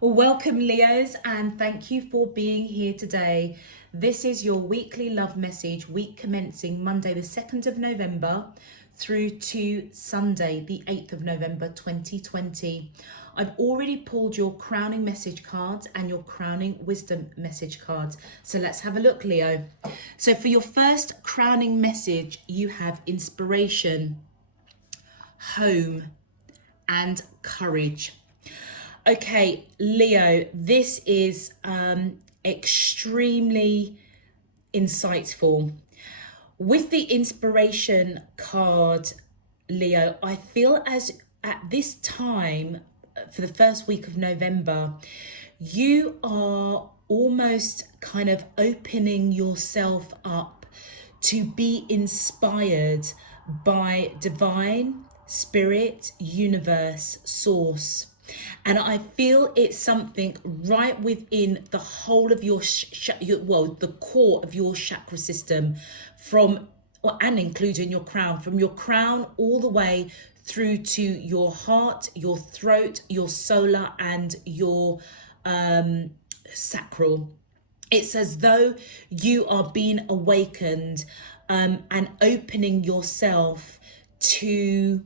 Well, welcome, Leos, and thank you for being here today. This is your weekly love message, week commencing Monday, the 2nd of November through to Sunday, the 8th of November 2020. I've already pulled your crowning message cards and your crowning wisdom message cards. So let's have a look, Leo. So for your first crowning message, you have inspiration, home, and courage. Okay, Leo, this is extremely insightful. With the inspiration card, Leo, I feel as at this time, for the first week of November, you are almost kind of opening yourself up to be inspired by divine, spirit, universe, source. And I feel it's something right within the whole of the core of your chakra system, and including your crown, from your crown all the way through to your heart, your throat, your solar, and your sacral. It's as though you are being awakened and opening yourself to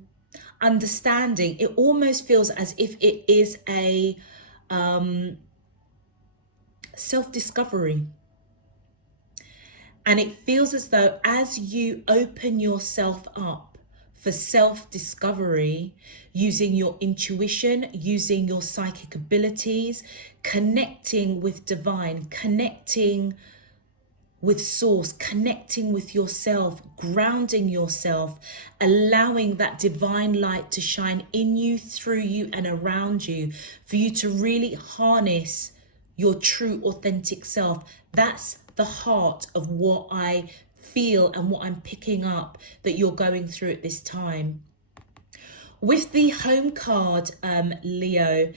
understanding. It almost feels as if it is a self-discovery. And it feels as though as you open yourself up for self-discovery, using your intuition, using your psychic abilities, connecting with divine, connecting with source, connecting with yourself, grounding yourself, allowing that divine light to shine in you, through you, and around you, for you to really harness your true authentic self. That's the heart of what I feel and what I'm picking up that you're going through at this time. With the home card, Leo,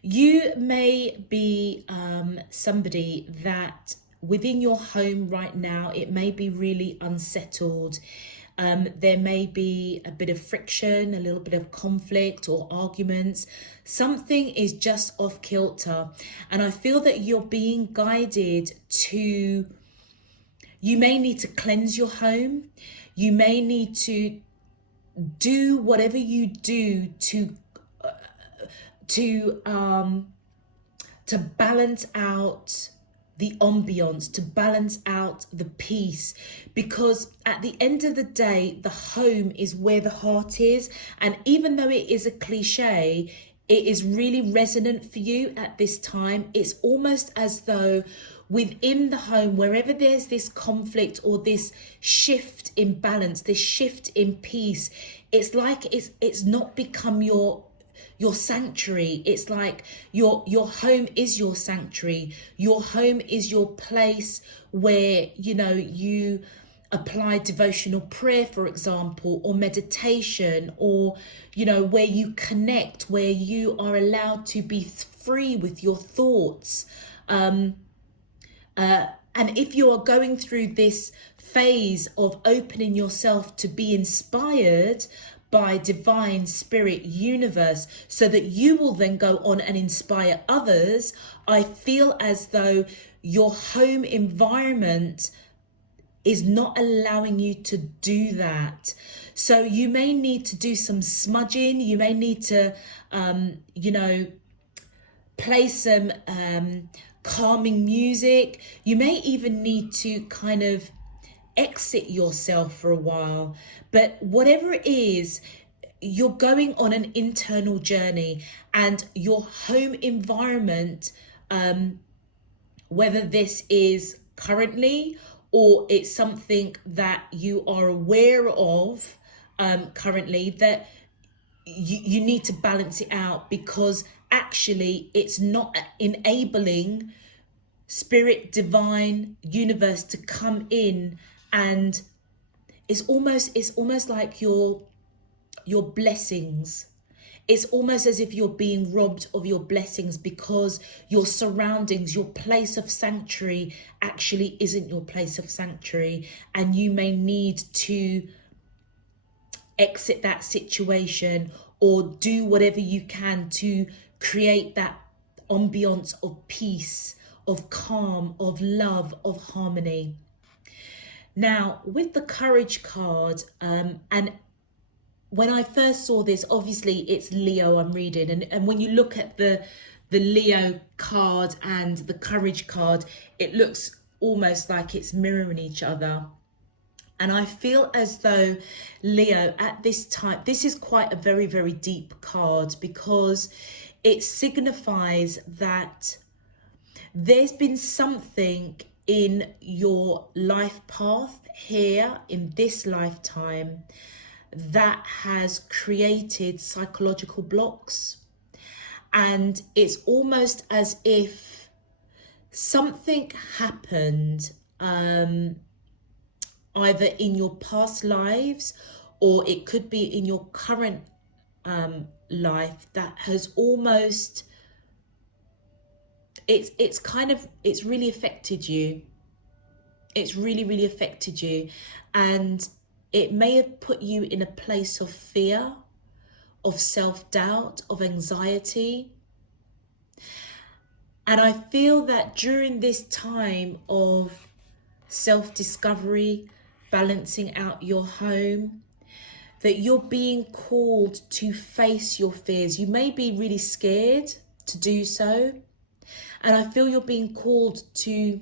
you may be somebody that within your home right now, it may be really unsettled. There may be a bit of friction, a little bit of conflict or arguments. Something is just off kilter. And I feel that you're being guided to, you may need to cleanse your home. You may need to do whatever you do to balance out the ambience, to balance out the peace, because at the end of the day, the home is where the heart is. And even though it is a cliche, it is really resonant for you at this time. It's almost as though within the home, wherever there's this conflict or this shift in balance, this shift in peace, it's like it's not become your sanctuary. It's like your home is your sanctuary. Your home is your place where, you apply devotional prayer, for example, or meditation, or, where you connect, where you are allowed to be free with your thoughts. And if you are going through this phase of opening yourself to be inspired by divine, spirit, universe, so that you will then go on and inspire others, I feel as though your home environment is not allowing you to do that. So you may need to do some smudging. You may need to, play some calming music. You may even need to kind of exit yourself for a while. But whatever it is, you're going on an internal journey, and your home environment, whether this is currently or it's something that you are aware of currently, that you need to balance it out, because actually it's not enabling spirit, divine, universe to come in. And it's almost like your blessings. It's almost as if you're being robbed of your blessings, because your surroundings, your place of sanctuary actually isn't your place of sanctuary. And you may need to exit that situation or do whatever you can to create that ambience of peace, of calm, of love, of harmony. Now, with the courage card, and when I first saw this, obviously it's Leo I'm reading, and when you look at the Leo card and the courage card, it looks almost like it's mirroring each other. And I feel as though Leo at this time, this is quite a very, very deep card, because it signifies that there's been something in your life path here in this lifetime that has created psychological blocks. And it's almost as if something happened either in your past lives, or it could be in your current life, that has almost, it's really affected you. It's really, really affected you. And it may have put you in a place of fear, of self-doubt, of anxiety. And I feel that during this time of self-discovery, balancing out your home, that you're being called to face your fears. You may be really scared to do so. And I feel you're being called to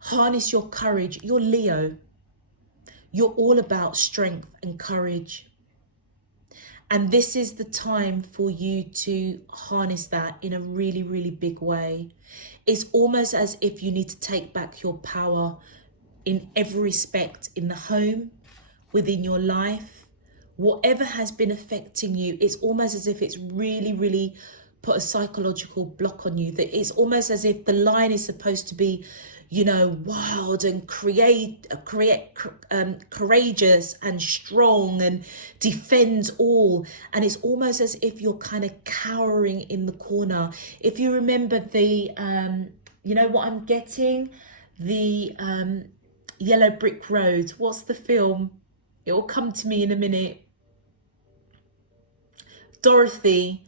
harness your courage. You're Leo. You're all about strength and courage. And this is the time for you to harness that in a really, really big way. It's almost as if you need to take back your power in every respect, in the home, within your life, whatever has been affecting you. It's almost as if it's really, really put a psychological block on you, that it's almost as if the lion is supposed to be, you know, wild and courageous and strong and defends all. And it's almost as if you're kind of cowering in the corner. If you remember the, you know what I'm getting? The Yellow Brick Road. What's the film? It will come to me in a minute. Dorothy.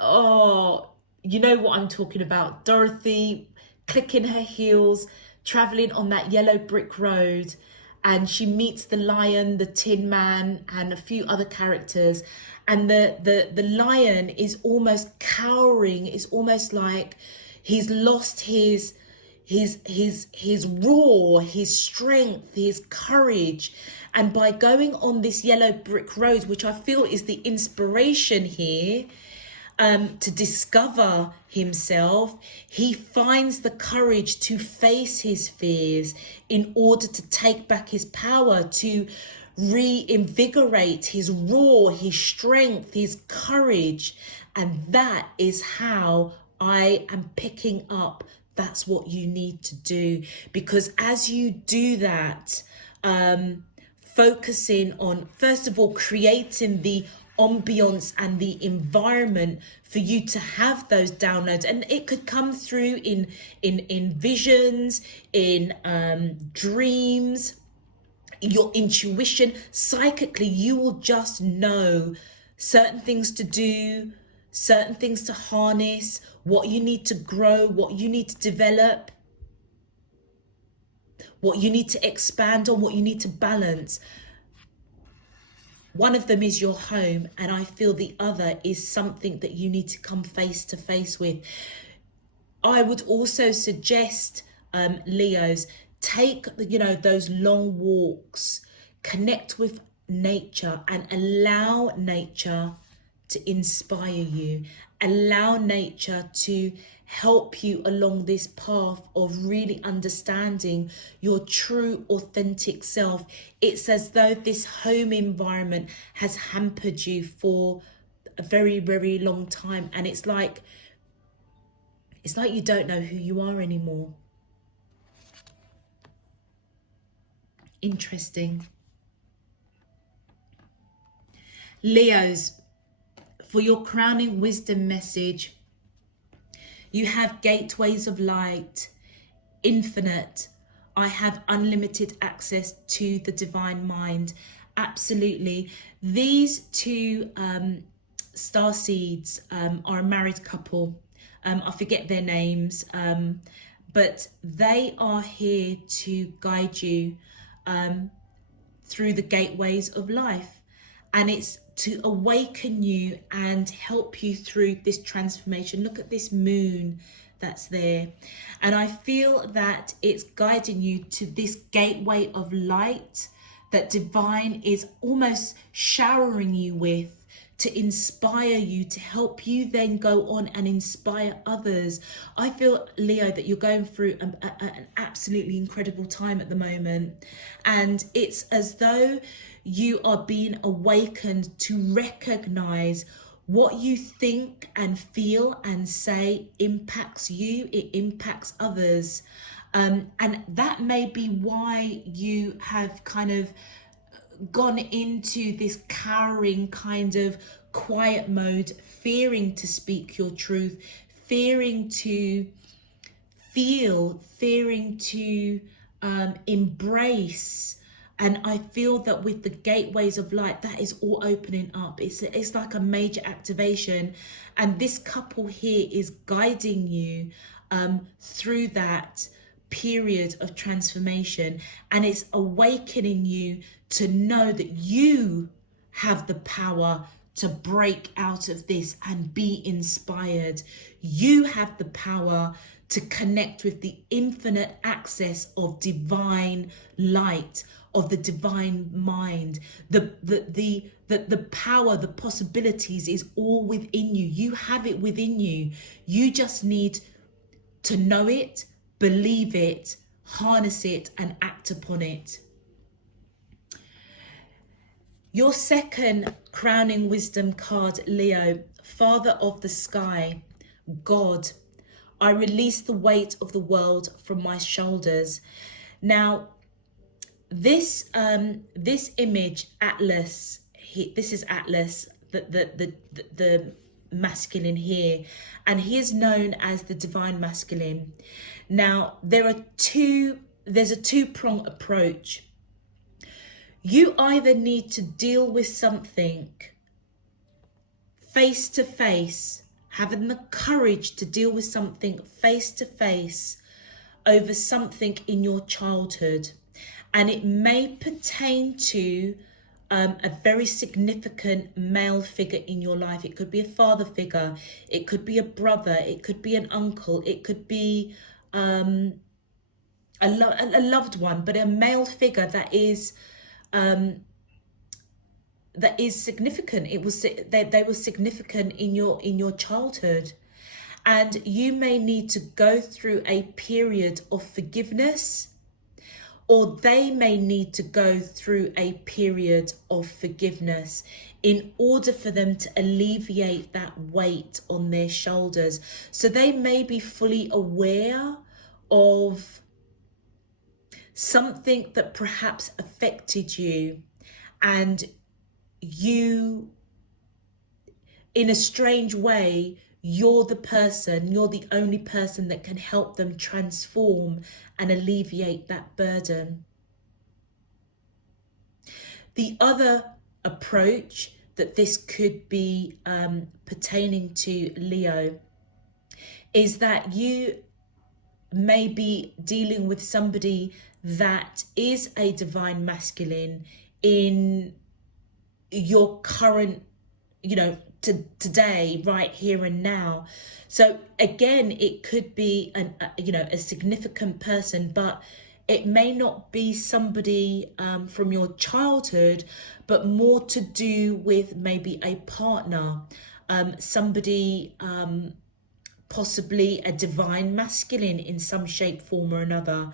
Oh, you know what I'm talking about. Dorothy clicking her heels, traveling on that yellow brick road, and she meets the lion, the Tin Man, and a few other characters. And the lion is almost cowering. It's almost like he's lost his roar, his strength, his courage. And by going on this yellow brick road, which I feel is the inspiration here, to discover himself, he finds the courage to face his fears in order to take back his power, to reinvigorate his roar, his strength, his courage. And that is how I am picking up. That's what you need to do, because as you do that, focusing on, first of all, creating the ambience and the environment for you to have those downloads. And it could come through in visions, in dreams, your intuition. Psychically, you will just know certain things to do, certain things to harness, what you need to grow, what you need to develop, what you need to expand on, what you need to balance. One of them is your home, and I feel the other is something that you need to come face to face with. I would also suggest, Leos, take, you know, those long walks, connect with nature, and allow nature to inspire you. Allow nature to help you along this path of really understanding your true, authentic self. It's as though this home environment has hampered you for a very, very long time. And it's like you don't know who you are anymore. Interesting. Leos, for your crowning wisdom message, you have gateways of light, infinite. I have unlimited access to the divine mind. Absolutely. These two starseeds are a married couple. I forget their names, but they are here to guide you through the gateways of life. And it's to awaken you and help you through this transformation. Look at this moon that's there. And I feel that it's guiding you to this gateway of light that divine is almost showering you with, to inspire you, to help you then go on and inspire others. I feel, Leo, that you're going through an absolutely incredible time at the moment. And it's as though you are being awakened to recognize what you think and feel and say impacts you, it impacts others. And that may be why you have kind of gone into this cowering kind of quiet mode, fearing to speak your truth, fearing to feel, fearing to embrace. And I feel that with the gateways of light, that is all opening up. It's like a major activation. And this couple here is guiding you through that period of transformation. And it's awakening you to know that you have the power to break out of this and be inspired. You have the power to connect with the infinite access of divine light, of the divine mind. The power, the possibilities is all within you. You have it within you. You just need to know it, believe it, harness it, and act upon it. Your second crowning wisdom card, Leo, Father of the sky, God, I release the weight of the world from my shoulders. Now, this image, Atlas, this is Atlas, the masculine here, and he is known as the divine masculine. Now, there's a two-prong approach. You either need to deal with something face to face, having the courage to deal with something face to face over something in your childhood. And it may pertain to a very significant male figure in your life. It could be a father figure, it could be a brother, it could be an uncle, it could be a loved one, but a male figure that is significant. They were significant in your childhood, and you may need to go through a period of forgiveness, or they may need to go through a period of forgiveness in order for them to alleviate that weight on their shoulders. So they may be fully aware of something that perhaps affected you, and you, in a strange way, you're the only person that can help them transform and alleviate that burden. The other approach that this could be pertaining to, Leo, is that you may be dealing with somebody that is a divine masculine in your current, today, right here and now. So again, it could be a significant person, but it may not be somebody from your childhood, but more to do with maybe a partner, somebody possibly a divine masculine in some shape, form or another.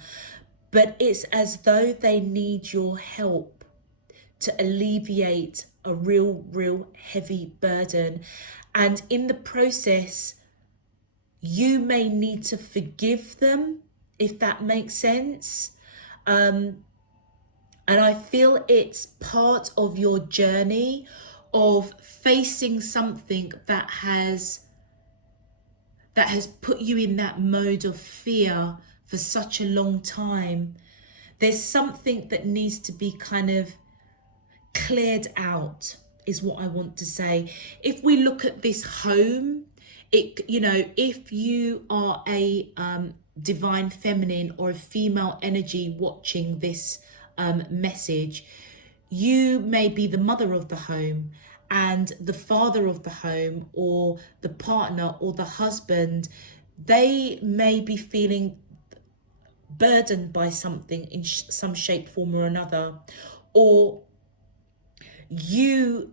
But it's as though they need your help to alleviate a real heavy burden. And in the process, you may need to forgive them, if that makes sense. And I feel it's part of your journey of facing something that has put you in that mode of fear for such a long time. There's something that needs to be kind of cleared out. is what I want to say. If we look at this home, if you are a divine feminine or a female energy watching this message, you may be the mother of the home, and the father of the home or the partner or the husband, they may be feeling burdened by something in some shape, form or another, or you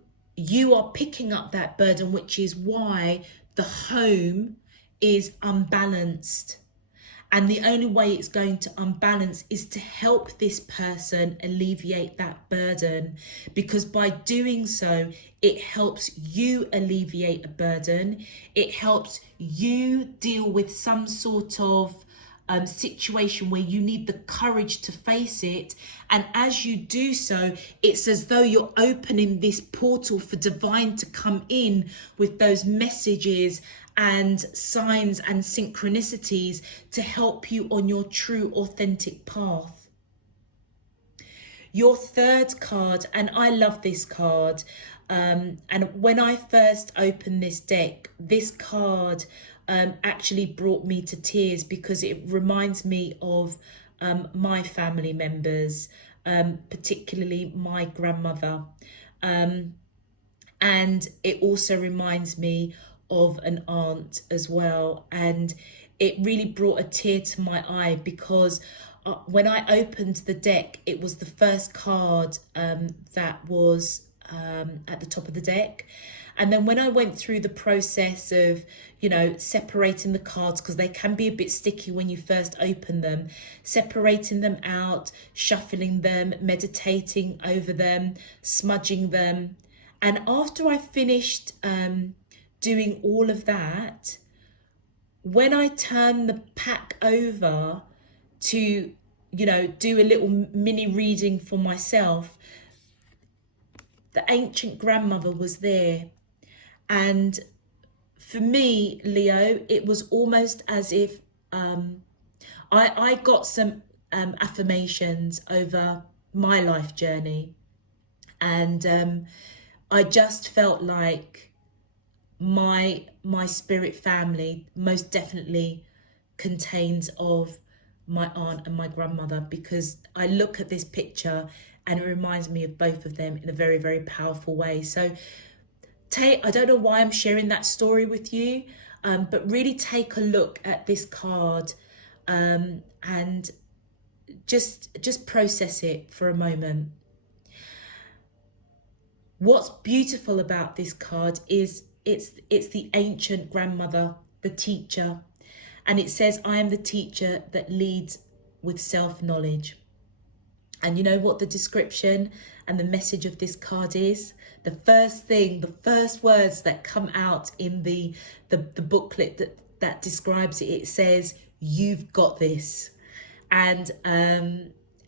are picking up that burden, which is why the home is unbalanced. And the only way it's going to unbalance is to help this person alleviate that burden, because by doing so, it helps you alleviate a burden. It helps you deal with some sort of situation where you need the courage to face it. And as you do so, it's as though you're opening this portal for divine to come in with those messages and signs and synchronicities to help you on your true authentic path. Your third card, and I love this card, and when I first opened this deck, this card actually brought me to tears, because it reminds me of my family members, particularly my grandmother, and it also reminds me of an aunt as well. And it really brought a tear to my eye, because when I opened the deck, it was the first card that was at the top of the deck. And then when I went through the process of, separating the cards, because they can be a bit sticky when you first open them, separating them out, shuffling them, meditating over them, smudging them. And after I finished doing all of that, when I turned the pack over to, do a little mini reading for myself, the ancient grandmother was there. And for me, Leo, it was almost as if I got some affirmations over my life journey. And I just felt like my spirit family most definitely contains of my aunt and my grandmother, because I look at this picture and it reminds me of both of them in a very, very powerful way. So I don't know why I'm sharing that story with you, but really take a look at this card and just process it for a moment. What's beautiful about this card is it's the ancient grandmother, the teacher, and it says, I am the teacher that leads with self-knowledge. And you know what the description and the message of this card is? The first words that come out in the booklet that describes it, it says, you've got this. And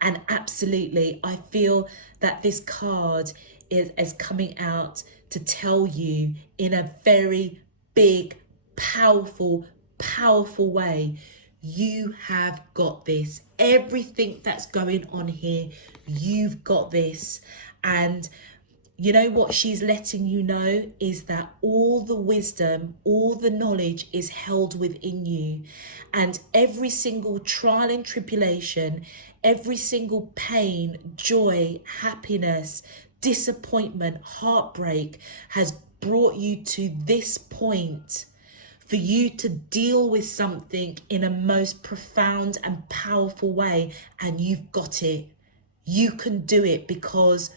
absolutely, I feel that this card is coming out to tell you in a very big, powerful way, you have got this. Everything that's going on here, you've got this. And you know what she's letting you know is that all the wisdom, all the knowledge is held within you. And every single trial and tribulation, every single pain, joy, happiness, disappointment, heartbreak has brought you to this point for you to deal with something in a most profound and powerful way. And you've got it. You can do it, because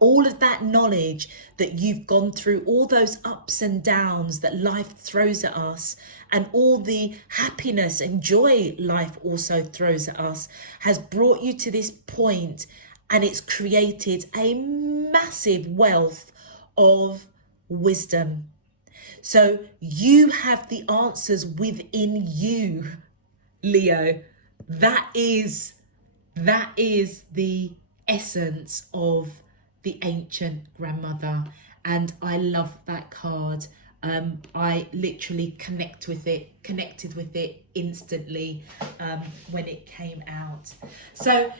all of that knowledge that you've gone through, all those ups and downs that life throws at us, and all the happiness and joy life also throws at us, has brought you to this point, and it's created a massive wealth of wisdom. So you have the answers within you, Leo. That is the essence of the ancient grandmother. And I love that card. I literally connected with it instantly when it came out. So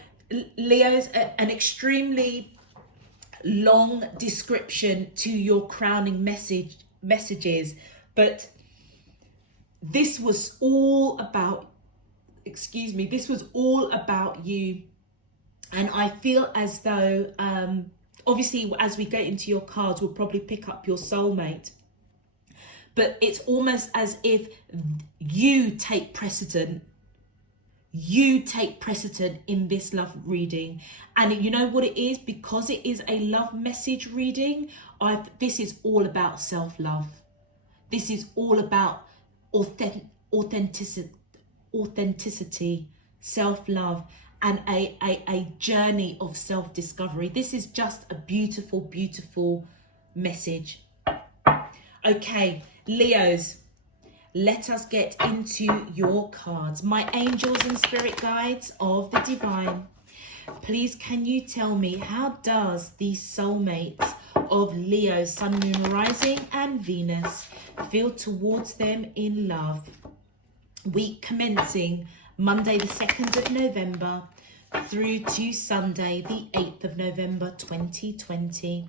Leo's an extremely long description to your crowning messages, but this was all about, this was all about you. And I feel as though, obviously, as we get into your cards, we'll probably pick up your soulmate. But it's almost as if you take precedent. You take precedent in this love reading. And you know what it is? Because it is a love message reading, this is all about self-love. This is all about authenticity, self-love, and a journey of self-discovery. This is just a beautiful, beautiful message. Okay, Leos, let us get into your cards. My angels and spirit guides of the divine, please can you tell me, how does the soulmates of Leo, Sun, Moon, Rising and Venus feel towards them in love? Week commencing Monday the 2nd of November through to Sunday the 8th of November 2020.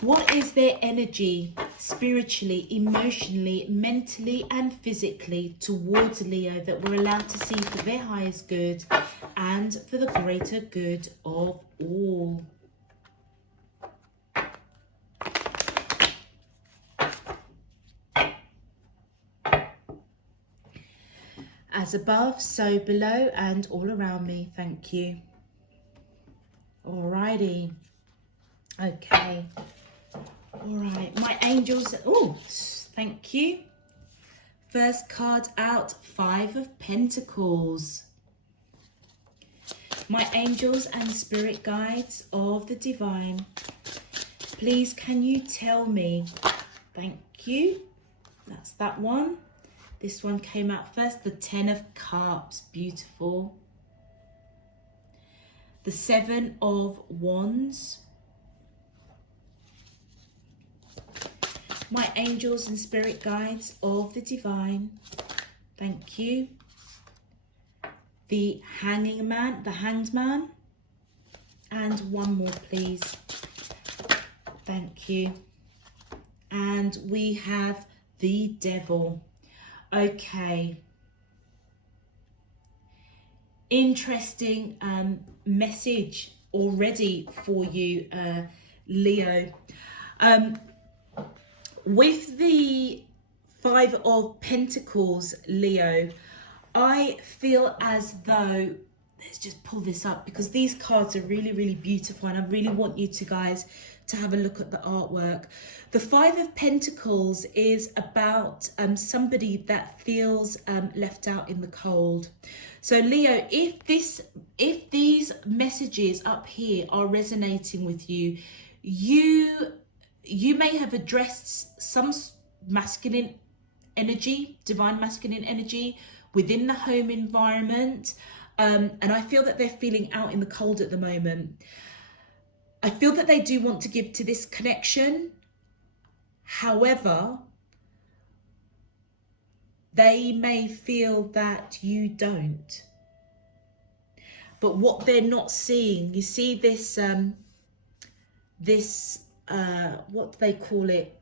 What is their energy spiritually, emotionally, mentally and physically towards Leo that we're allowed to see for their highest good and for the greater good of all? As above, so below and all around me. Thank you. Alrighty. Okay. All right, my angels. Oh, thank you. First card out, 5 of Pentacles. My angels and spirit guides of the divine, please can you tell me, thank you, that's that one. This one came out first, the 10 of Cups, beautiful. The 7 of Wands. My angels and spirit guides of the divine, thank you. The Hanged Man, and one more please, thank you. And we have the Devil. Okay, interesting message already for you, Leo. With the 5 of Pentacles, Leo, I feel as though, let's just pull this up because these cards are really, really beautiful and I really want you to guys to have a look at the artwork. The 5 of Pentacles is about somebody that feels left out in the cold. So Leo, if these messages up here are resonating with you, you may have addressed some masculine energy, divine masculine energy within the home environment. And I feel that they're feeling out in the cold at the moment. I feel that they do want to give to this connection. However, they may feel that you don't. But what they're not seeing, you see this, what do they call it?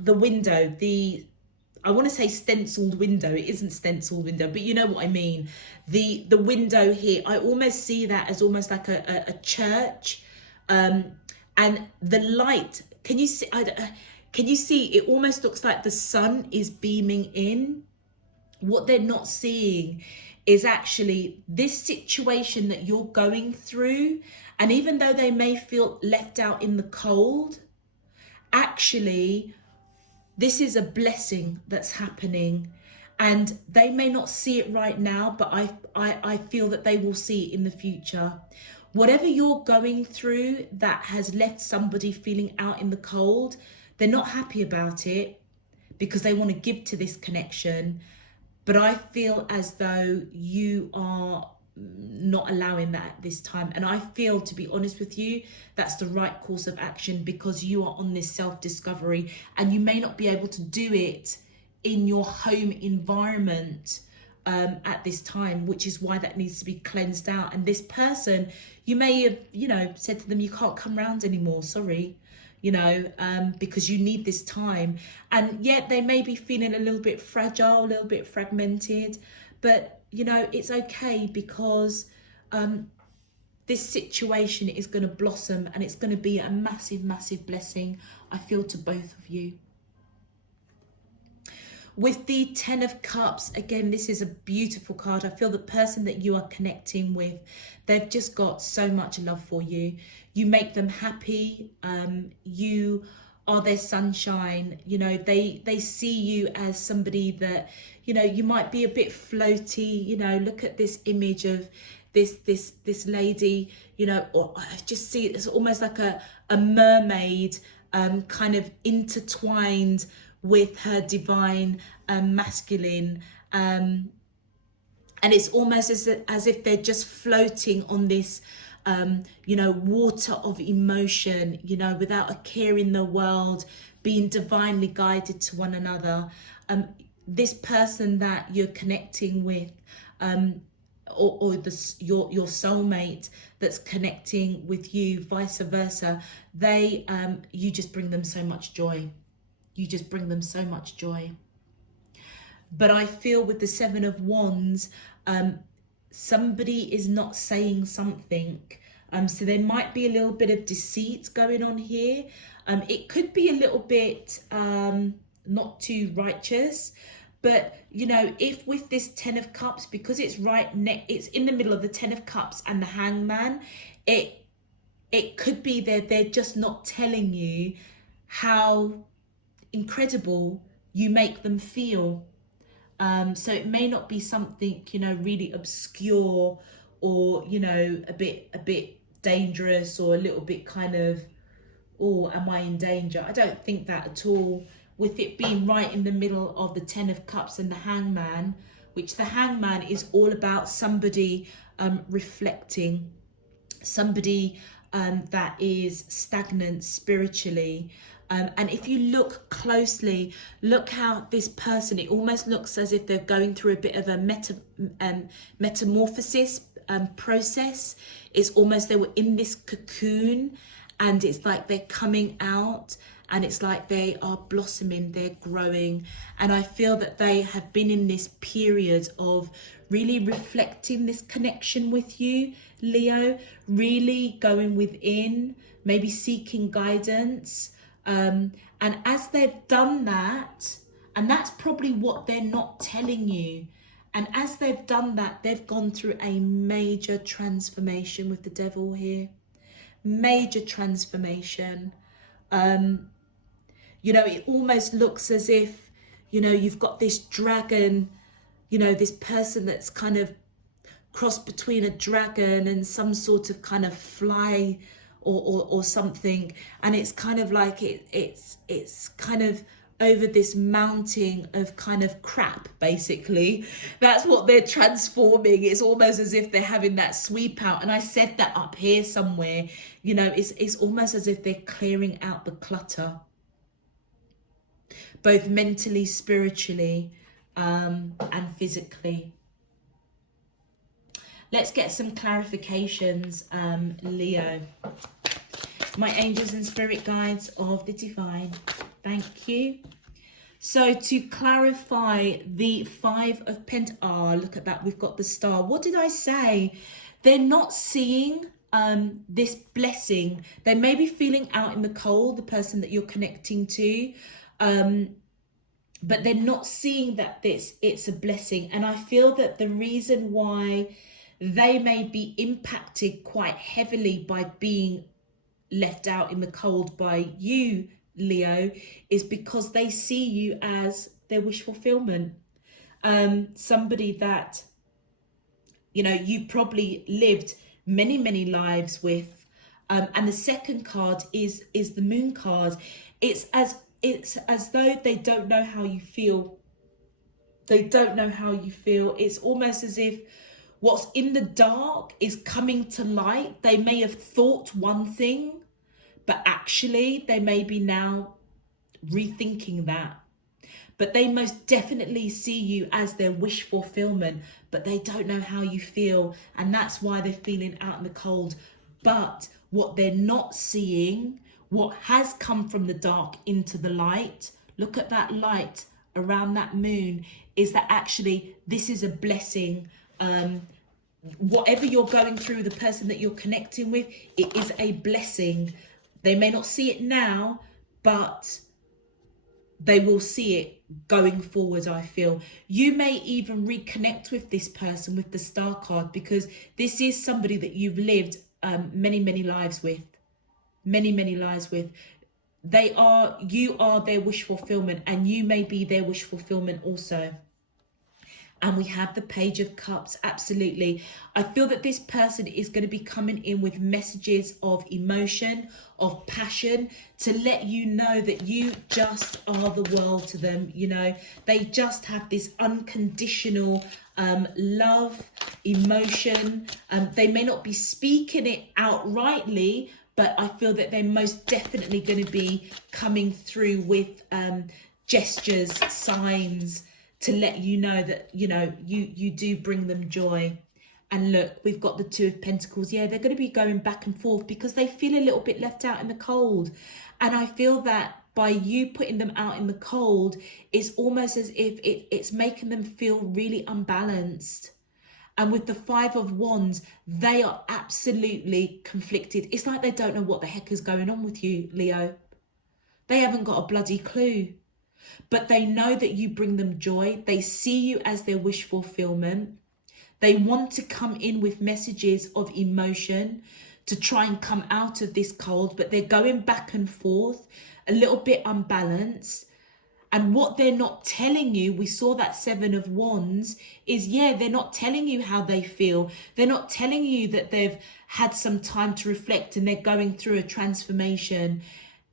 The window, I want to say stenciled window. It isn't stenciled window, but you know what I mean. The window here, I almost see that as almost like a church. And the light, can you see? Can you see? It almost looks like the sun is beaming in. What they're not seeing is actually this situation that you're going through. And even though they may feel left out in the cold, actually, this is a blessing that's happening. And they may not see it right now, but I feel that they will see it in the future. Whatever you're going through that has left somebody feeling out in the cold, they're not happy about it because they want to give to this connection. But I feel as though you are not allowing that at this time. And I feel, to be honest with you, that's the right course of action because you are on this self-discovery and you may not be able to do it in your home environment at this time, which is why that needs to be cleansed out. And this person, you may have, said to them, you can't come round anymore, sorry, because you need this time. And yet they may be feeling a little bit fragile, a little bit fragmented, but it's okay, because this situation is going to blossom, and it's going to be a massive, massive blessing, I feel, to both of you. With the 10 of Cups, again, this is a beautiful card. I feel the person that you are connecting with, they've just got so much love for you. You make them happy. You are their sunshine. They see you as somebody that, you might be a bit floaty. Look at this image of this lady, or I just see it as almost like a mermaid, kind of intertwined with her divine masculine, and it's almost as if they're just floating on this water of emotion, without a care in the world, being divinely guided to one another. This person that you're connecting with, or your soulmate that's connecting with you, vice versa, you just bring them so much joy. You just bring them so much joy. But I feel with the 7 of Wands, somebody is not saying something. So there might be a little bit of deceit going on here. It could be a little bit not too righteous. But, if with this 10 of Cups, because it's it's in the middle of the 10 of Cups and the Hangman, it could be that they're just not telling you how incredible you make them feel. So it may not be something, really obscure, or, a bit dangerous, or a little bit kind of, oh, am I in danger? I don't think that at all. With it being right in the middle of the 10 of Cups and the Hangman, which the Hangman is all about somebody reflecting, somebody that is stagnant spiritually. And if you look closely, look how this person, it almost looks as if they're going through a bit of a metamorphosis process. It's almost they were in this cocoon, and it's like they're coming out, and it's like they are blossoming, they're growing. And I feel that they have been in this period of really reflecting this connection with you, Leo, really going within, maybe seeking guidance. And as they've done that, and that's probably what they're not telling you, and as they've done that, they've gone through a major transformation with the Devil here. Major transformation. It almost looks as if, you've got this dragon, this person that's kind of crossed between a dragon and some sort of kind of fly, or something, and it's kind of like it's kind of over this mountain of kind of crap, basically. That's what they're transforming. It's almost as if they're having that sweep out, and I said that up here somewhere, it's almost as if they're clearing out the clutter, both mentally, spiritually, and physically. Let's get some clarifications, Leo. My angels and spirit guides of the divine, thank you. So to clarify the 5 of Pentacles, look at that, we've got the star. What did I say? They're not seeing this blessing. They may be feeling out in the cold, the person that you're connecting to, but they're not seeing that it's a blessing. And I feel that the reason why they may be impacted quite heavily by being left out in the cold by you, Leo, is because they see you as their wish fulfillment. Somebody that, you probably lived many, many lives with. And the second card is the Moon card. It's as though they don't know how you feel. They don't know how you feel. It's almost as if what's in the dark is coming to light. They may have thought one thing, but actually they may be now rethinking that. but they most definitely see you as their wish fulfillment, but they don't know how you feel, and that's why they're feeling out in the cold. But what they're not seeing, what has come from the dark into the light, look at that light around that moon, is that actually this is a blessing. Whatever you're going through, the person that you're connecting with, it is a blessing. They may not see it now, but they will see it going forward, I feel. You may even reconnect with this person with the star card, because this is somebody that you've lived many lives with. Many lives with. You are their wish fulfillment, and you may be their wish fulfillment also. And we have the Page of Cups. Absolutely. I feel that this person is going to be coming in with messages of emotion, of passion, to let you know that you just are the world to them. You know, they just have this unconditional love, emotion. They may not be speaking it outrightly, but I feel that they're most definitely going to be coming through with gestures, signs, to let you know that, you know, you do bring them joy. And look, we've got the Two of Pentacles. Yeah, they're going to be going back and forth because they feel a little bit left out in the cold. And I feel that by you putting them out in the cold, it's almost as if it's making them feel really unbalanced. And with the Five of Wands, they are absolutely conflicted. It's like they don't know what the heck is going on with you, Leo. They haven't got a bloody clue. But they know that you bring them joy. They see you as their wish fulfillment. They want to come in with messages of emotion to try and come out of this cold, but they're going back and forth, a little bit unbalanced. And what they're not telling you, we saw that Seven of Wands, is they're not telling you how they feel. They're not telling you that they've had some time to reflect and they're going through a transformation.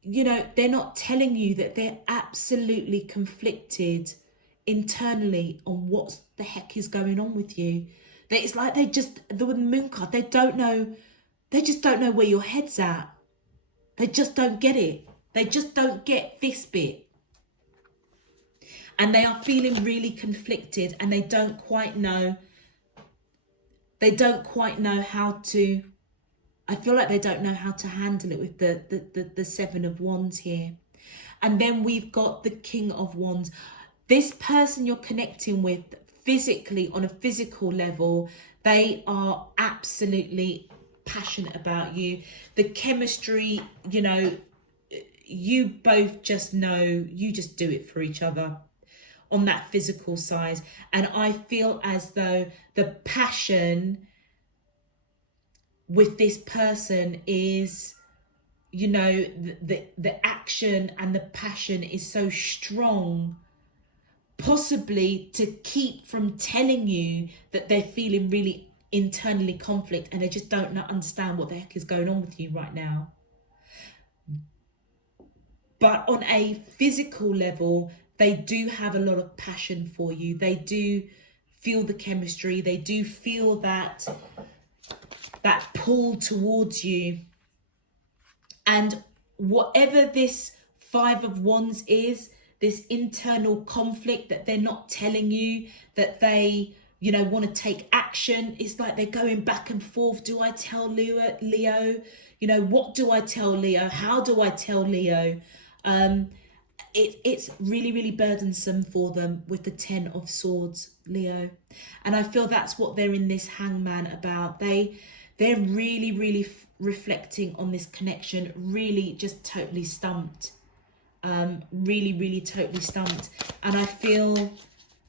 You know, they're not telling you that they're absolutely conflicted internally on what the heck is going on with you. That it's like the moon card, they just don't know where your head's at. They just don't get it. They just don't get this bit. And they are feeling really conflicted, and they don't quite know how to, I feel like they don't know how to handle it with the Seven of Wands here. And then we've got the King of Wands. This person you're connecting with physically, on a physical level, they are absolutely passionate about you. The chemistry, you know, you both just know, you just do it for each other on that physical side. And I feel as though the passion with this person is, you know, the action and the passion is so strong, possibly to keep from telling you that they're feeling really internally conflict and they just don't understand what the heck is going on with you right now. But on a physical level, they do have a lot of passion for you. They do feel the chemistry. They do feel that pull towards you. And whatever this Five of Wands is, this internal conflict that they're not telling you, that they, you know, want to take action. It's like they're going back and forth. Do I tell Leo? You know, what do I tell Leo? How do I tell Leo? It's really burdensome for them with the Ten of Swords, Leo. And I feel that's what they're in this Hangman about. They're really reflecting on this connection, really just totally stumped. Really totally stumped. And I feel,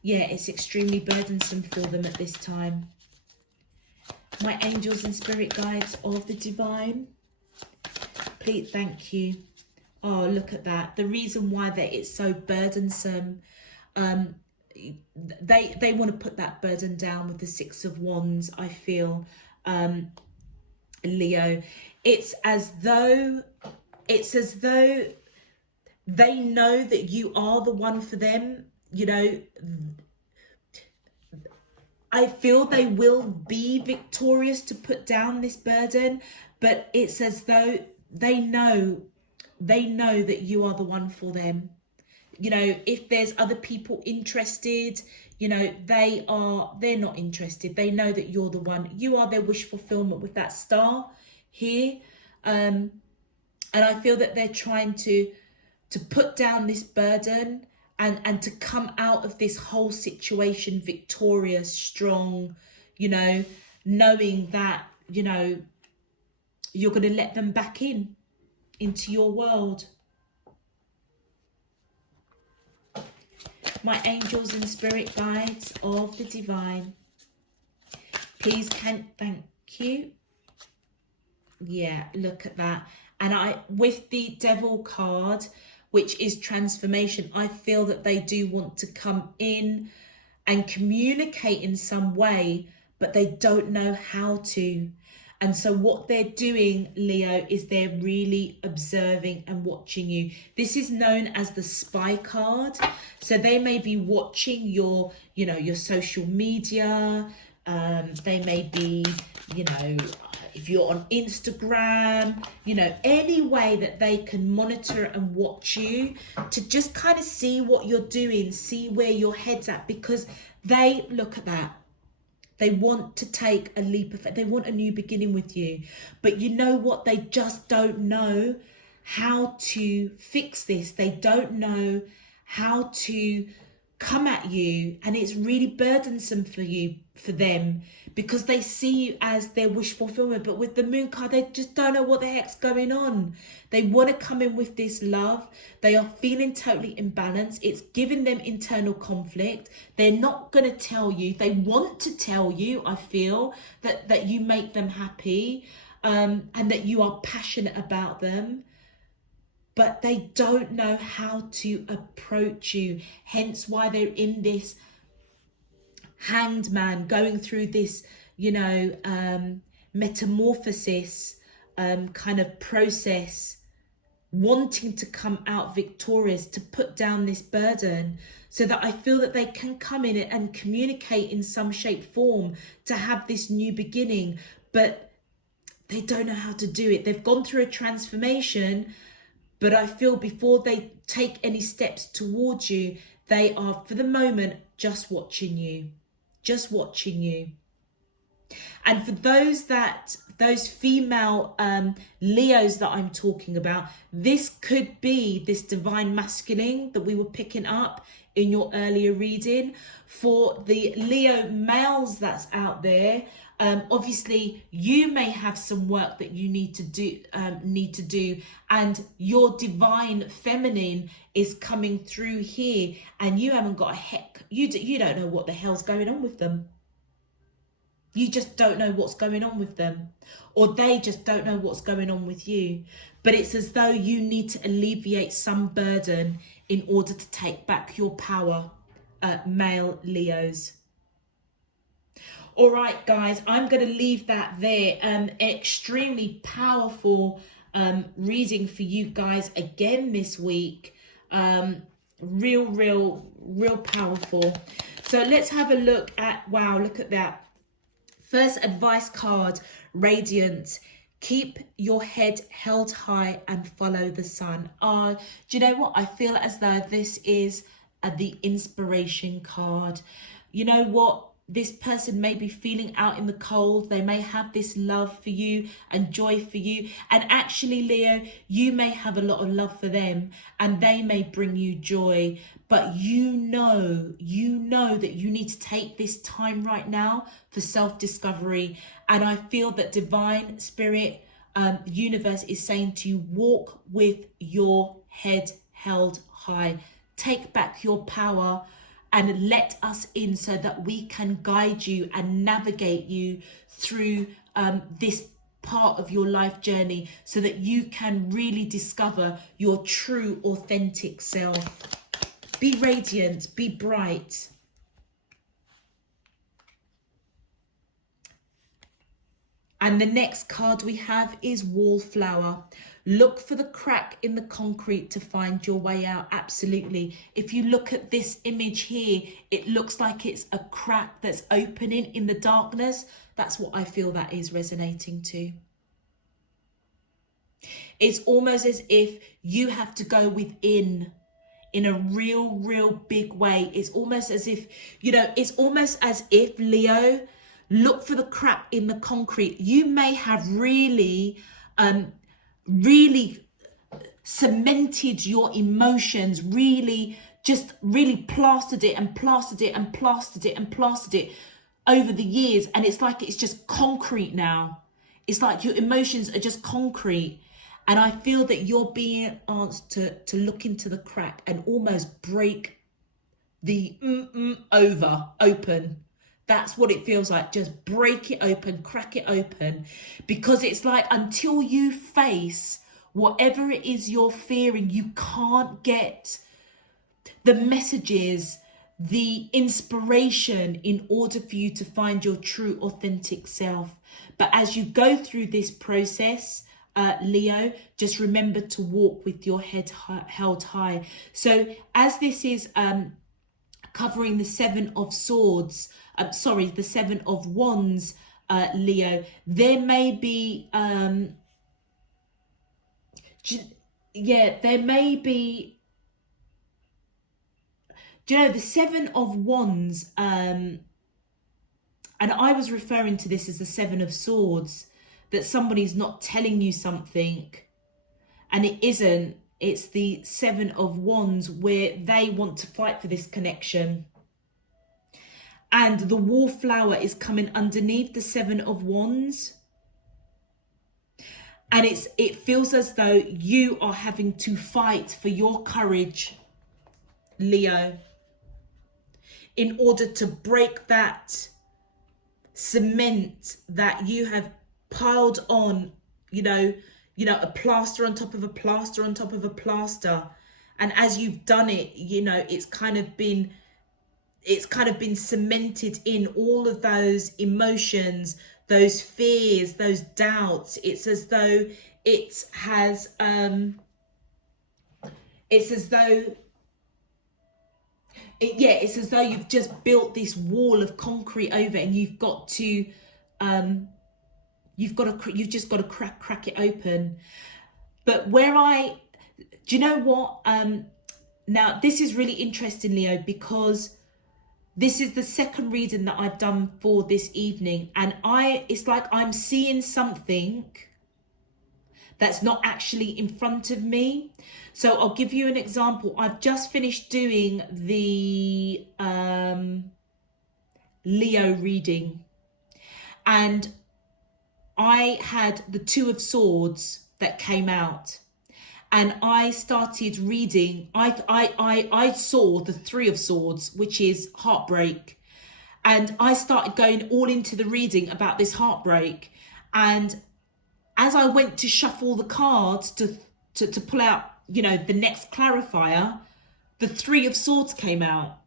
it's extremely burdensome for them at this time. My angels and spirit guides of the divine, please, thank you. Oh, look at that. The reason why it's so burdensome, they want to put that burden down with the Six of Wands, I feel, Leo. It's as though they know that you are the one for them. You know, I feel they will be victorious to put down this burden, but it's as though they know that you are the one for them. You know, if there's other people interested, you know, they're not interested. They know that you're the one. You are their wish fulfillment with that star here. And I feel that they're trying to put down this burden and to come out of this whole situation victorious, strong, you know, knowing that, you know, you're going to let them back into your world. My angels and spirit guides of the divine, please thank you. Yeah, look at that. And with the devil card, which is transformation, I feel that they do want to come in and communicate in some way, but they don't know how to. And so what they're doing, Leo, is they're really observing and watching you. This is known as the spy card. So they may be watching your, you know, your social media. They may be, you know, if you're on Instagram, you know, any way that they can monitor and watch you to just kind of see what you're doing, see where your head's at, because they, look at that. They want to take a leap of faith. They want a new beginning with you. But you know what? They just don't know how to fix this. They don't know how to come at you. And it's really burdensome for them, because they see you as their wish fulfillment. But with the moon card, they just don't know what the heck's going on. They want to come in with this love. They are feeling totally imbalanced. It's giving them internal conflict. They're not going to tell you. They want to tell you, I feel, that you make them happy, and that you are passionate about them. But they don't know how to approach you. Hence why they're in this hanged man, going through this, you know, metamorphosis kind of process, wanting to come out victorious, to put down this burden, so that I feel that they can come in and communicate in some shape, form, to have this new beginning. But they don't know how to do it. They've gone through a transformation, but I feel before they take any steps towards you, they are, for the moment, just watching you. Just watching you. And for those female Leos that I'm talking about, this could be this divine masculine that we were picking up in your earlier reading. For the Leo males that's out there, obviously you may have some work that you need to do, and your divine feminine is coming through here, and you haven't got a heck. You don't know what the hell's going on with them. You just don't know what's going on with them, or they just don't know what's going on with you. But it's as though you need to alleviate some burden in order to take back your power, male Leos. All right, guys, I'm going to leave that there. Extremely powerful reading for you guys again this week. Real powerful. So let's have a look at, wow, look at that. First advice card, Radiant. Keep your head held high and follow the sun. Do you know what? I feel as though this is the inspiration card. You know what? This person may be feeling out in the cold. They may have this love for you and joy for you. And actually, Leo, you may have a lot of love for them and they may bring you joy. But you know that you need to take this time right now for self-discovery. And I feel that divine spirit, universe is saying to you, walk with your head held high. Take back your power and let us in so that we can guide you and navigate you through this part of your life journey, so that you can really discover your true, authentic self. Be radiant, be bright. And the next card we have is Wallflower. Look for the crack in the concrete to find your way out. Absolutely. If you look at this image here, it looks like it's a crack that's opening in the darkness. That's what I feel that is resonating to. It's almost as if you have to go within in a real big way. It's almost as if, it's almost as if, Leo, look for the crack in the concrete. You may have really cemented your emotions, really plastered it and plastered it and plastered it and plastered it over the years, and it's like it's just concrete now. It's like your emotions are just concrete. And I feel that you're being asked to look into the crack and almost break the open. That's what it feels like. Just break it open, crack it open. Because it's like until you face whatever it is you're fearing, you can't get the messages, the inspiration in order for you to find your true authentic self. But as you go through this process, Leo, just remember to walk with your head held high. So as this is covering the Seven of Swords, the Seven of Wands, Leo, there may be there may be, the Seven of Wands, and I was referring to this as the Seven of Swords, that somebody's not telling you something, and it isn't. It's the Seven of Wands where they want to fight for this connection. And the wallflower is coming underneath the Seven of Wands. And it feels as though you are having to fight for your courage, Leo, in order to break that cement that you have piled on, a plaster on top of a plaster on top of a plaster. And as you've done it, it's kind of been cemented in all of those emotions, those fears, those doubts. It's as though it's as though you've just built this wall of concrete over, and you've just got to crack it open. But do you know what? Now this is really interesting, Leo, because this is the second reading that I've done for this evening, and it's like I'm seeing something that's not actually in front of me. So I'll give you an example. I've just finished doing the Leo reading, and I had the Two of Swords that came out, and I started reading. I saw the Three of Swords, which is heartbreak, and I started going all into the reading about this heartbreak. And as I went to shuffle the cards to pull out, the next clarifier, the Three of Swords came out.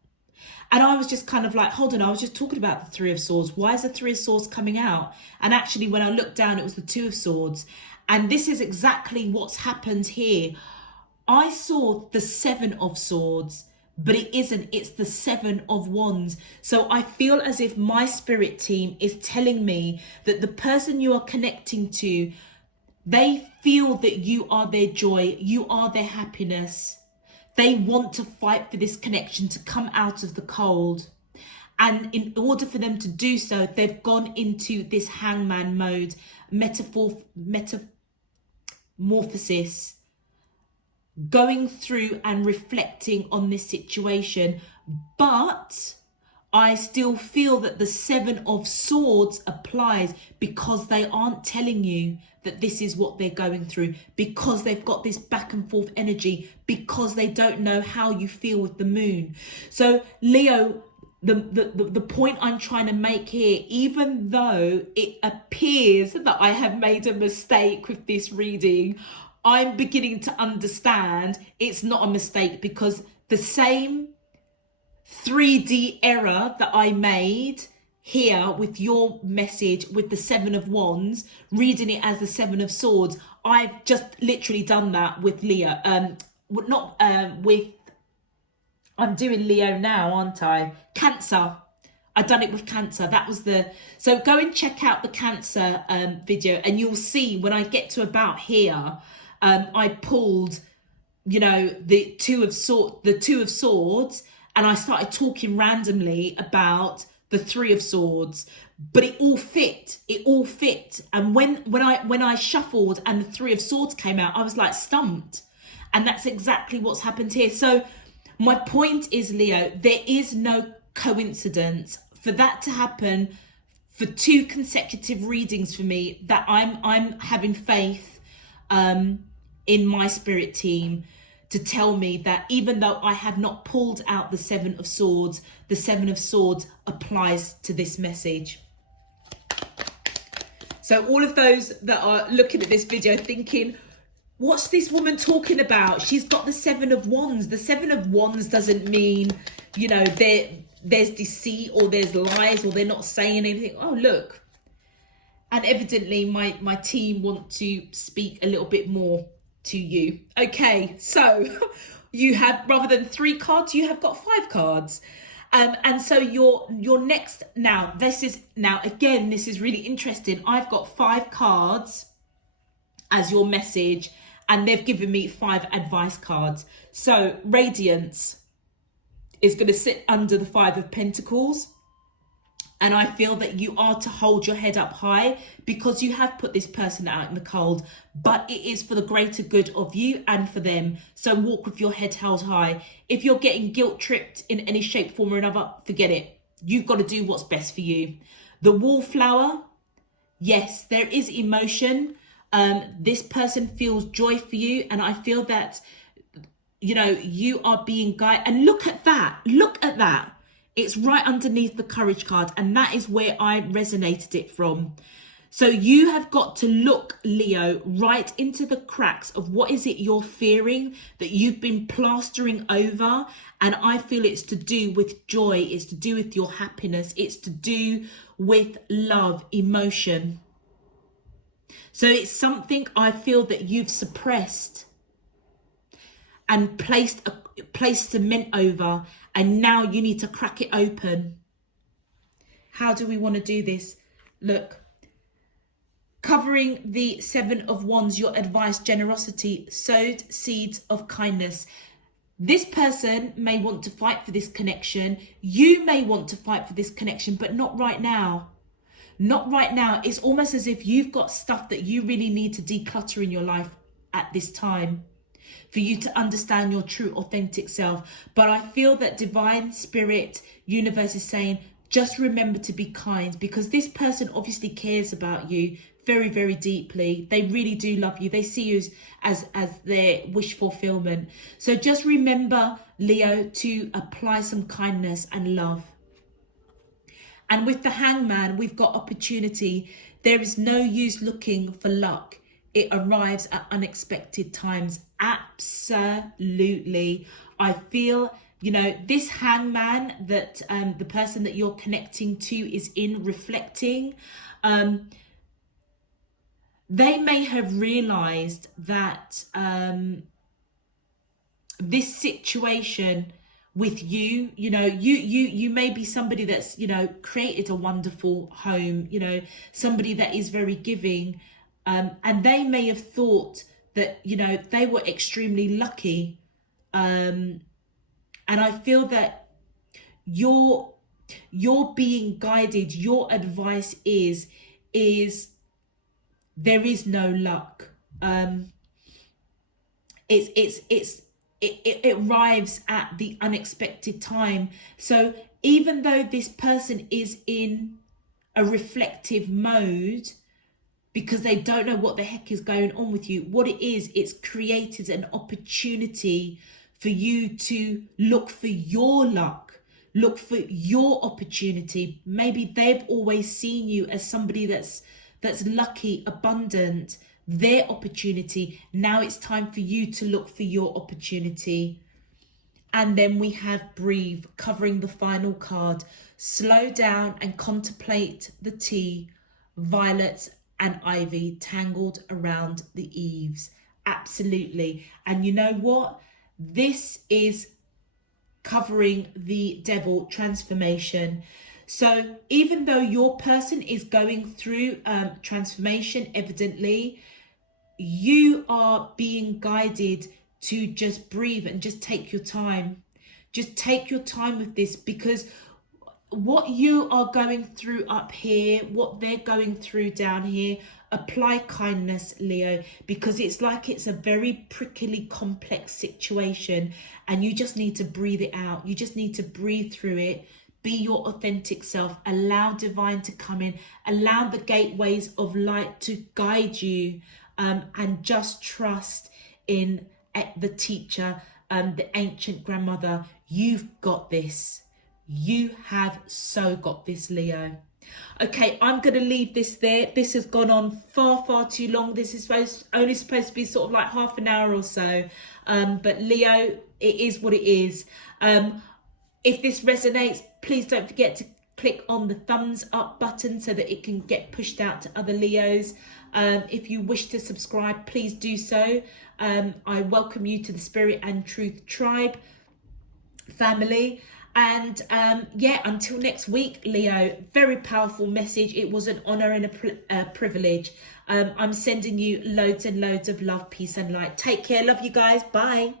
And I was just kind of like, hold on, I was just talking about the Three of Swords. Why is the Three of Swords coming out? And actually, when I looked down, it was the Two of Swords. And this is exactly what's happened here. I saw the Seven of Swords, but it isn't. It's the Seven of Wands. So I feel as if my spirit team is telling me that the person you are connecting to, they feel that you are their joy, you are their happiness. They want to fight for this connection to come out of the cold. And in order for them to do so, they've gone into this hangman mode, metamorphosis, going through and reflecting on this situation. But I still feel that the Seven of Swords applies, because they aren't telling you that this is what they're going through, because they've got this back and forth energy, because they don't know how you feel with the moon. So Leo, the point I'm trying to make here, even though it appears that I have made a mistake with this reading, I'm beginning to understand it's not a mistake, because the same 3D error that I made here with your message with the Seven of Wands, reading it as the Seven of Swords, I've just literally done that with Leo. I'm doing Leo now, aren't I? Cancer. I've done it with Cancer. So go and check out the Cancer video, and you'll see when I get to about here, I pulled the two of swords, and I started talking randomly about the three of swords, but it all fit. And when I shuffled and the three of swords came out, I was like stumped. And that's exactly what's happened here. So my point is, Leo, there is no coincidence for that to happen for 2 consecutive readings for me, that I'm having faith in my spirit team to tell me that even though I have not pulled out the 7 of swords, the 7 of swords applies to this message. So all of those that are looking at this video thinking, what's this woman talking about? She's got the 7 of wands. The 7 of wands doesn't mean, there's deceit or there's lies or they're not saying anything. Oh, look. And evidently my team want to speak a little bit more to you. Okay, so you have, rather than 3 cards, you have got 5 cards. And so your next, this is really interesting. I've got 5 cards as your message, and they've given me 5 advice cards. So Radiance is going to sit under the 5 of Pentacles. And I feel that you are to hold your head up high because you have put this person out in the cold, but it is for the greater good of you and for them. So walk with your head held high. If you're getting guilt tripped in any shape, form or another, forget it. You've got to do what's best for you. The wallflower, yes, there is emotion. This person feels joy for you. And I feel that, you are being guided. And look at that. It's right underneath the courage card, and that is where I resonated it from. So you have got to look, Leo, right into the cracks of what is it you're fearing that you've been plastering over. And I feel it's to do with joy. It's to do with your happiness. It's to do with love, emotion. So it's something I feel that you've suppressed and placed cement over, and now you need to crack it open. How do we want to do this? Look, covering the 7 of wands, your advice, generosity, sowed seeds of kindness. This person may want to fight for this connection. You may want to fight for this connection, but not right now. Not right now. It's almost as if you've got stuff that you really need to declutter in your life at this time, for you to understand your true authentic self. But I feel that divine spirit, universe is saying, just remember to be kind, because this person obviously cares about you very, very deeply. They really do love you. They see you as their wish fulfillment. So just remember, Leo, to apply some kindness and love. And with the Hangman, we've got opportunity. There is no use looking for luck. It arrives at unexpected times. Absolutely. I feel, this Hangman that the person that you're connecting to is in, reflecting. They may have realized that this situation with you, you may be somebody that's, created a wonderful home, somebody that is very giving. And they may have thought that, they were extremely lucky. And I feel that you're being guided. Your advice is there is no luck. It arrives at the unexpected time. So even though this person is in a reflective mode, because they don't know what the heck is going on with you, what it is, it's created an opportunity for you to look for your luck, look for your opportunity. Maybe they've always seen you as somebody that's lucky, abundant, their opportunity. Now it's time for you to look for your opportunity. And then we have breathe, covering the final card. Slow down and contemplate the tea, violets and ivy tangled around the eaves. Absolutely. And you know what? This is covering the devil transformation. So even though your person is going through transformation, evidently, you are being guided to just breathe and just take your time. Just take your time with this, because what you are going through up here, what they're going through down here, apply kindness, Leo, because it's like it's a very prickly, complex situation, and you just need to breathe it out. You just need to breathe through it. Be your authentic self. Allow divine to come in. Allow the gateways of light to guide you, and just trust in the teacher, the ancient grandmother. You've got this. You have so got this, Leo. Okay, I'm going to leave this there. This has gone on far too long. This is only supposed to be sort of like half an hour or so. But Leo, it is what it is. If this resonates, please don't forget to click on the thumbs up button so that it can get pushed out to other Leos. If you wish to subscribe, please do so. I welcome you to the Spirit and Truth Tribe family. And yeah, until next week, Leo, very powerful message. It was an honor and a privilege. I'm sending you loads and loads of love, peace and light. Take care. Love you guys. Bye.